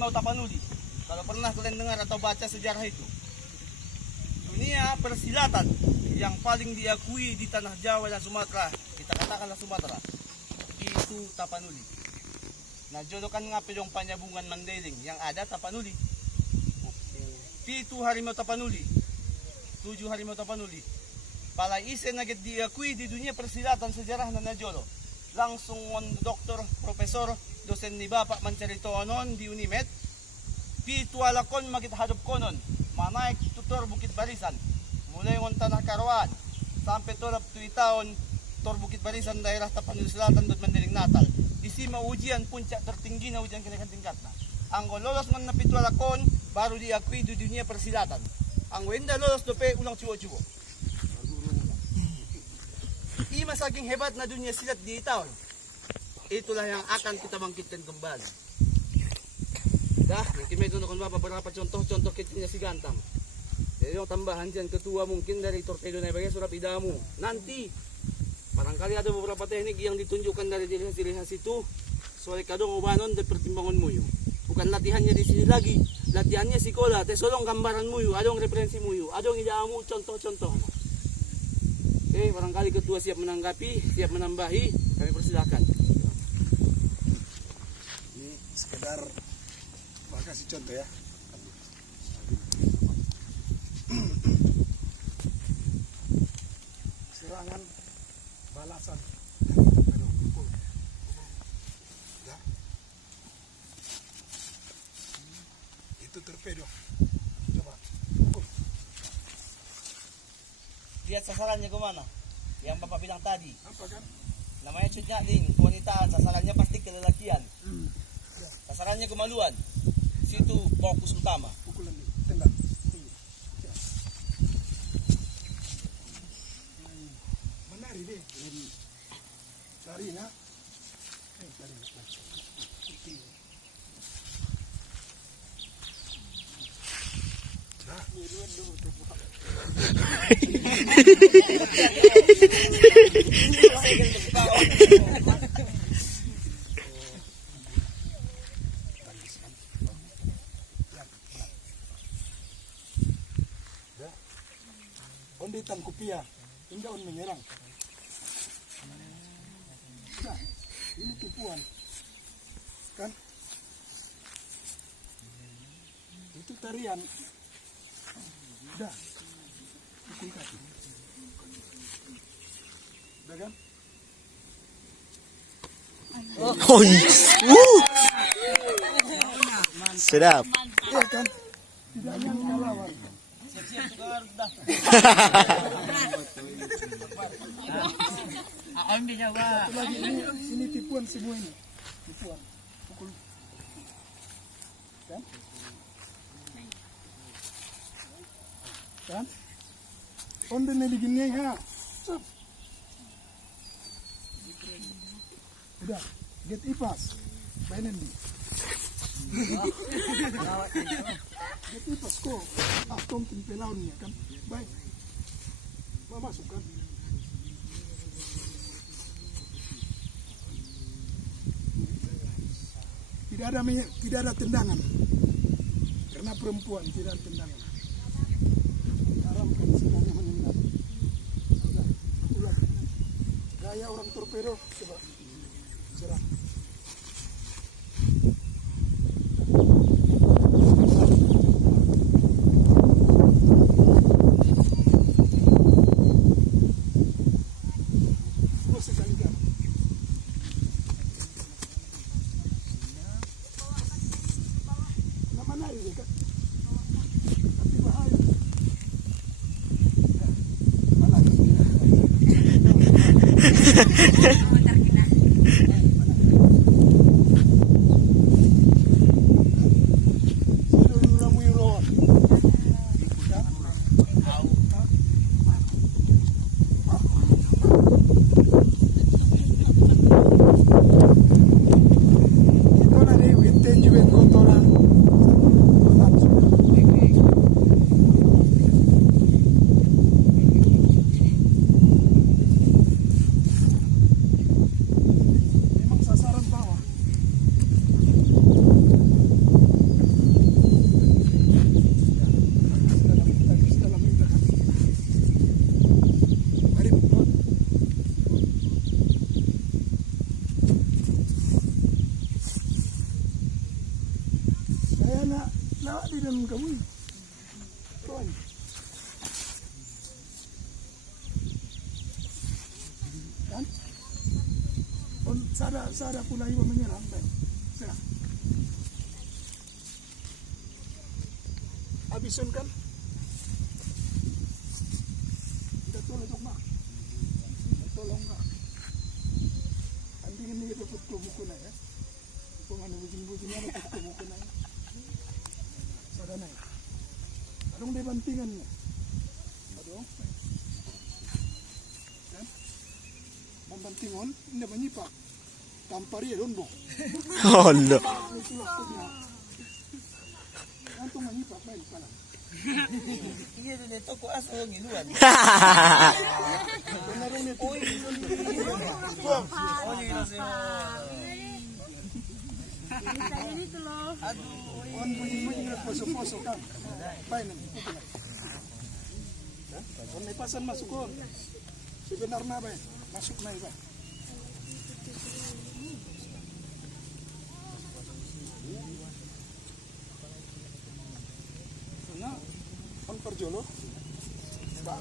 Harimau Tapanuli. Kalau pernah kalian dengar atau baca sejarah itu. Dunia persilatan yang paling diakui di tanah Jawa dan Sumatera, kita katakanlah Sumatera, itu Tapanuli. Nah, jodohkan ngapi dong Panyabungan Mandailing yang ada Tapanuli. Pitu Harimau Tapanuli, 7 Harimau Tapanuli. Pala isen naget diakui di dunia persilatan sejarah na najolo. Langsung doktor, profesor, dosen ni Bapak Mancarito anon di Unimed. Pitu alakon magit hadap konon, manaik tutor Bukit Barisan. Mulai ng tanah Karawaan sampai torap 2 tahun tor Bukit Barisan daerah Tapanuli Selatan dan Mandailing Natal. Isima ujian puncak tertinggi na ujian kenaikan tingkat na. Ang lolos man na pitu alakon baru diakui di dunia persilatan. Ang wenda lolos dope ulang cubo-cubo. Ima saking hebat na dunia silat di tahun. Itulah yang akan kita bangkitkan kembali. Dah, mungkin may doon beberapa contoh-contoh kitnya si Gantang. Jadi yung tambahan dyan, ketua mungkin dari torpedo na ibagay surap idamu. Nanti, barangkali ada beberapa teknik yang ditunjukkan dari dilihat itu. Soalnya kadang ubanon dari pertimbangan mo yun. Bukan latihannya di sini lagi, latihannya sekolah. Tesolong gambaran mo yun, adong referensi mo yun, adong idamu contoh-contoh. Oke, barangkali ketua siap menanggapi, siap menambahi, kami persilakan. Ini sekedar kasih contoh ya. Serangan balasan. Ya. Itu torpedo. Coba. Lihat sasarannya kemana? Yang Bapak bilang tadi. Apa kan? Namanya Cut Nyading, kewanitaan. Sasarannya pasti kelelakian. Sasarannya kemaluan. Situ fokus utama. Pukulan ini, tendang. Ya. Menari deh. Cari nak. Cari. Nah, onditan kupia, hingga on menyerang. Nah, ini tipuan, kan? Itu tarian. Dah, pukul kaki. Udah kan? Oh, sedap. Iya kan? Tidak nyangka lawan. Satu lagi ini tipuan semua ini. Tipuan. Pukul. Kan? Kan? Onde nih begini ya. Udah, get ipas. Mainin nih. Get ipas kok. Atom timpelaunnya kan. Baik. Mau masuk kan? Tidak ada tendangan. Karena perempuan tidak ada tendangan. Haramkan istilahnya menendang. Udah, ulang. Gaya orang torpedo coba. Serang. Terus sekali kan. Mana ini kan? Tapi bahaya. Malah. Kaya na di naman kami. Tuan. Kan? Sada pula iba menyerang kan. Saya. Abisun kan? Kita tolong mak. Tolong mak. Antingin ni dapat buku na ya. Kung ano bujing-bujing na dapat buku na. Sada na. Anong dibantingan niya? Aduh. Kan? Membantingon, hindi manyipak. Tampari doon bo. Oh, no. Antong manyipak baik pala. Iya doon ito ko aso ang iluan. Penarong nito. Oh, yung On bunyi-bunyi na poso-poso kan. Baik na. On may pasan masuk on. Sebenar na ba? Masuk na iba. Sana on perjolo. Ba.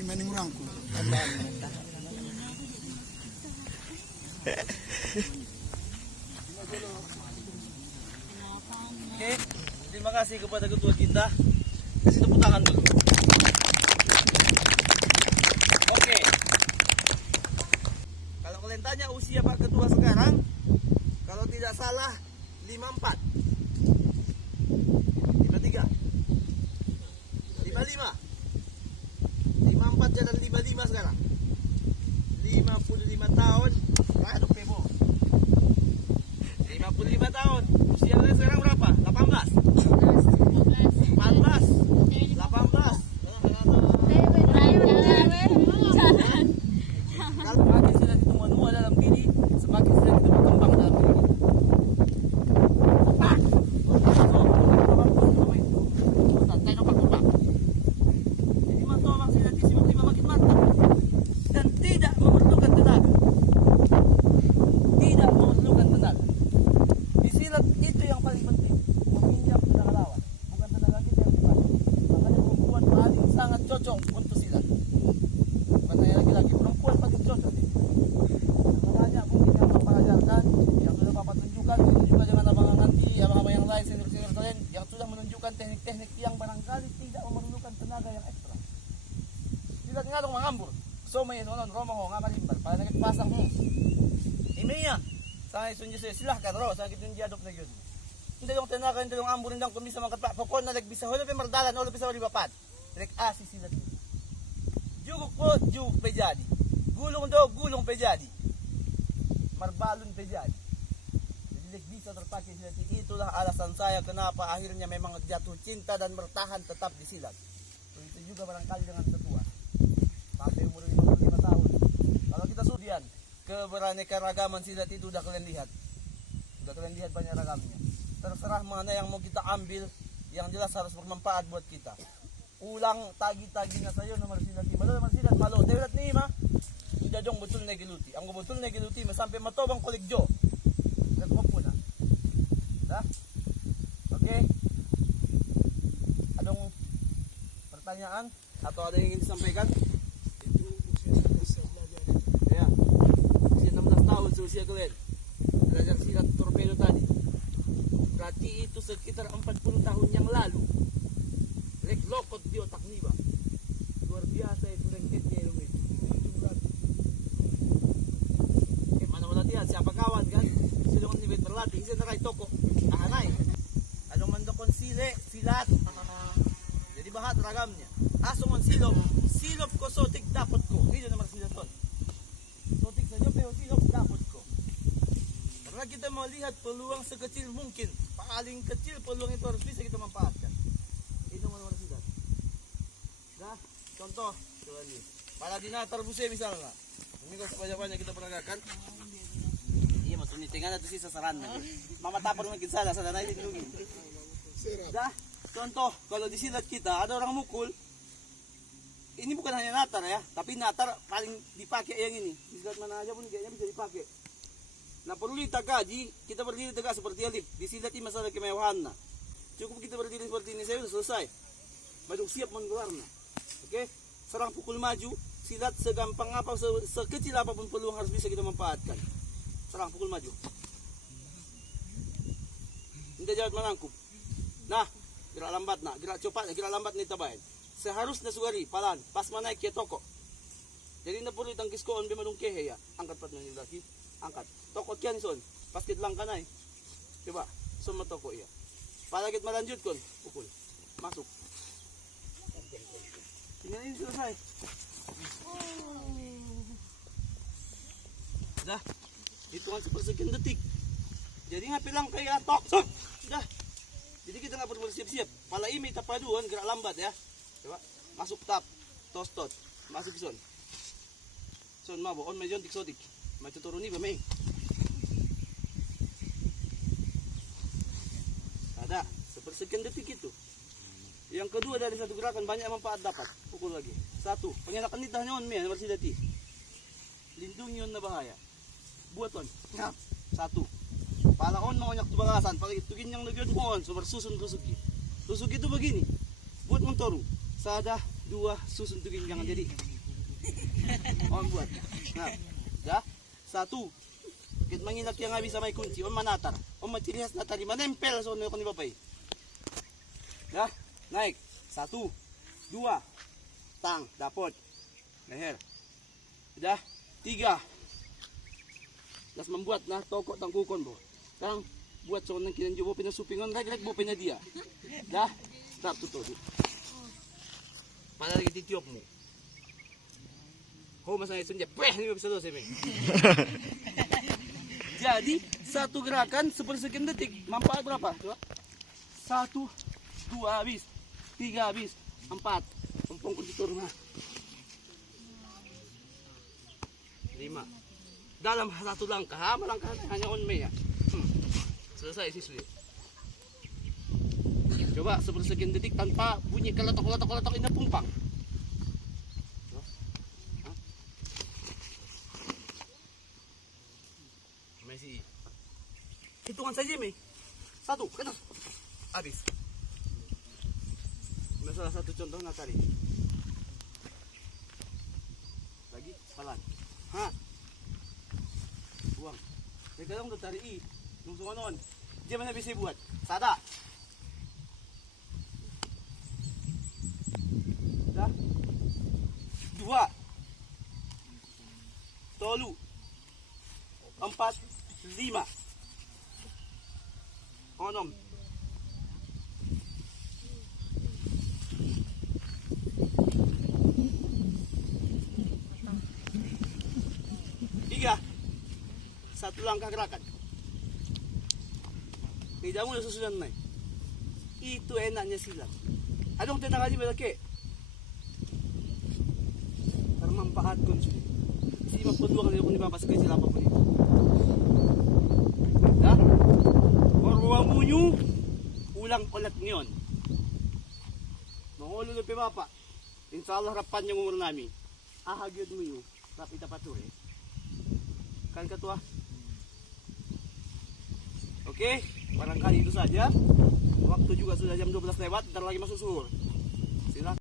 Imaning rangku. Oke, terima kasih kepada ketua kita. Kasih tepuk tangan dulu. Oke. Kalau kalian tanya usia Pak Ketua sekarang, kalau tidak salah 54. 53. 55. 54 jalan 55 sekarang. 55 tahun. Aduh Pebo. 55 tahun. Usia kalian sekarang berapa? 18. 14. 18. Kalau semakin sudah ditumbuh-tumbuh dalam diri, semakin sudah kita berkembang dalam diri. Jadi mantap bang sila simak lima makin mantap dan tidak memerlukan tenaga. Tidak memerlukan tenaga. Di silat itu yang paling penting, meminjam tenaga lawan, bukan tenaga kita yang dipakai. Makanya perempuan paling sangat cocok untuk silat. Bukan hanya laki-laki, perempuan paling cocok. Makanya mungkin yang Bapak ajarkan, yang sudah Bapak tunjukkan, juga dengan abang nanti, abang-abang yang lain, senior-senior kalian, yang sudah menunjukkan teknik-teknik yang barangkali tidak memerlukan tenaga yang ekstra. Silat nga dong mangambur. So may nonon, romango, nga malimbal, para nagpasang Imiya. Sa isunyo sa'yo, silahkan ro, sa kitong diadop na yun. Hindi yung tenaga, hindi yung ambur, hindi yung kumisa mga pokon na nagbisa, hulo pa mardalan, hulo pa sa walibapat. Nag-asi silat. Juguk po, juguk pa jadi. Gulong do, gulong pa jadi. Marbalon pa jadi. Jadi bisa terpakai silat. Itulah alasan saya kenapa akhirnya memang jatuh cinta dan bertahan tetap di silat. Begitu juga barangkali dengan ketua. Sampai umur 55 tahun. Kalau kita sudian, keberaneka-ragaman silat itu udah kalian lihat. Udah kalian lihat banyak ragamnya. Terserah mana yang mau kita ambil, yang jelas harus bermanfaat buat kita. Ulang tagi-taginya sayo nomor silat. Malo nomor silat, malo. Tewat ni ma. Udah dong betul na giluti. Ang betul na giluti, sampai matobang kolegjo. Nagpo na. Dah? Oke. Adong pertanyaan atau ada yang ingin disampaikan? Ya. Usia 16 tahun seusia kalian. Belajar silat torpedo tadi. Berarti itu sekitar 40 tahun yang lalu. Lek lokot di otak niba. Luar biasa itu lengketnya ilmu itu. Mana latihan? Siapa kawan kan? Silong nibet berlatih. Isa na kay toko. Ahanay. Anong mandokon sile, silat. Jadi bahat ragamnya. Asongon silop. Silop ko sotik dapat ko. Video naman silaton. Sotik saja pero silop dapat ko. Karena kita mau lihat peluang sekecil mungkin. Paling kecil peluang itu harus bisa kita manfaatkan. Itu mana silat. Nah, contoh coba ini. Para dinatar buse misalnya. Ini kok banyak kita peragakan. Iya, maksudnya tinggal itu sih sasaran. Mama tapar mungkin salah na ini dulu. Dah, contoh kalau di silat kita ada orang mukul. ini bukan hanya natar ya, tapi natar paling dipakai yang ini. Di silat mana aja pun kayaknya bisa dipakai. Nah perlu kita kaji, kita berdiri tegak seperti alif. Di silat ini masalah kemewahan. Nah. Cukup kita berdiri seperti ini saya sudah selesai. Baju siap menggelarnya. Oke, serang pukul maju. Silat segampang apa, sekecil apapun peluang harus bisa kita manfaatkan. Serang pukul maju. Kita jawab menangkup. Nah, gerak lambat nak, gerak cepat, gerak lambat ni tabain. Seharusnya sugari, palan, pas mana ke toko. Jadi tidak perlu tangkis koon bimadung kehe ya. Angkat pat na lagi, angkat. Toko kian son, pas kitlang kanay. Coba, son matoko iya. Palagit malanjut kon, pukul, masuk. Tinggal ini selesai. Dah, hitungan sepersekian detik. Jadi ngapain lang kayak tok, sok. Dah. Jadi kita nggak perlu bersiap-siap. Pala ini tapaduan gerak lambat ya. Coba masuk tap, tostot, masuk son. Son mabo on mejon tiksotik. Macam turun ni bameng. Ada sepersekian detik itu. Yang kedua dari satu gerakan banyak manfaat dapat. Pukul lagi. Satu, pengenakan nitahnya on me bersih dati. Lindungi on na bahaya. Buat on. Ngap. Satu. Pala on mau nyak tubagasan, pala itugin yang nagyon mo on, sumber susun tusuki. Tusuki itu begini. Buat montoru. Sada, dua, susun tugin jangan jadi. On buat. Nah, dah. Satu. Kit manginak yang habis sa may kunci, on manatar. On matilias na tali manempel so no ni papay. Dah, naik. Satu, dua, tang, dapot. Leher. Dah, tiga. Das membuat nah toko tangkukon bo. Kang buat so nang kinanjo bo pinasupingon rag bo pina dia. Dah, stop tuto. Para lagi titiop mo. Ho masanya sunja. Peh ni bisa dosa me. Jadi satu gerakan sepersekian detik. Manfaat berapa? Coba. 1, 2 habis. 3 habis. 4. Empong kunci turun. 5. Dalam satu langkah, melangkah hanya on me ya. Selesai sih sulit. Coba sepersekian detik tanpa bunyi keletok ini pumpang. Messi. Hitungan saja me. 1, kena. Habis. Salah satu contoh natari. Lagi pelan. Ha. Buang. Sekarang udah tarik i. Nung non. Dia mana bisa buat? Sada. Dah. 2. Tolu. 4, 5. Onom. 3. Satu langkah gerakan. Tidak mau susunan naik. Itu enaknya silat. Anong tenang aja malaki. Termanfaat kun sudah. Si mapudwa kan kung dipapas kayo sila apapun itu. Dah? Orwa munyo. Ulang ulat ngayon. Mangulong na pipapa. Inshallah rapan yung umur namin. Ahagyod mo yun. Rapi dapat to eh. Kan ketua. Oke, barangkali itu saja. Waktu juga sudah jam 12 lewat, ntar lagi masuk zuhur. Silakan.